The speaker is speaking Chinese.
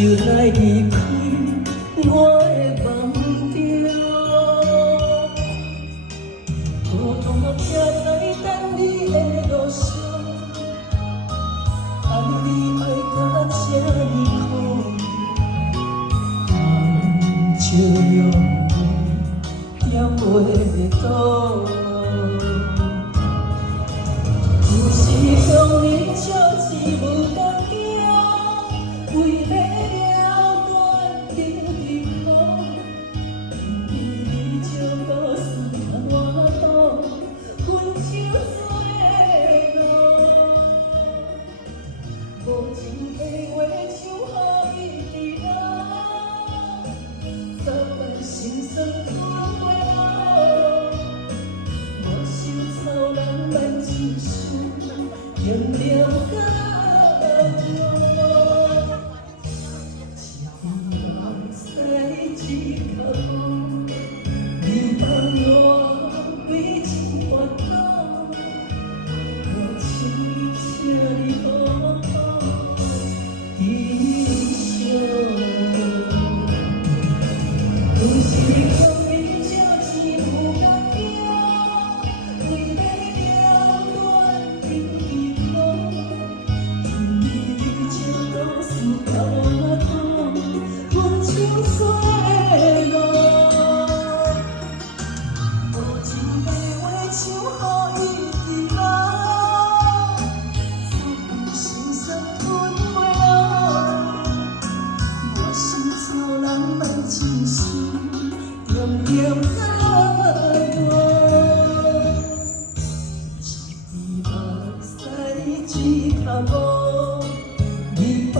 就来离开我的梦中，孤单徛在等你的路上，爱你爱到这呢苦，就用点袂倒。有时讲你就是无敢行，为了了断情的苦，你就告诉我多，分手做路，无情的话像雨滴落，早晚心酸吞袂落，我心操人万情事，用了到我，一目屎一脚步，你放我为情决斗，我请你好好珍惜。有时讲你借钱无敢行，为了断情的苦，你就告诉我多，分手做路，无情的话像雨一滴落，总心酸吞袂落，我心操人万情事，用了到我，一目屎一脚步，你放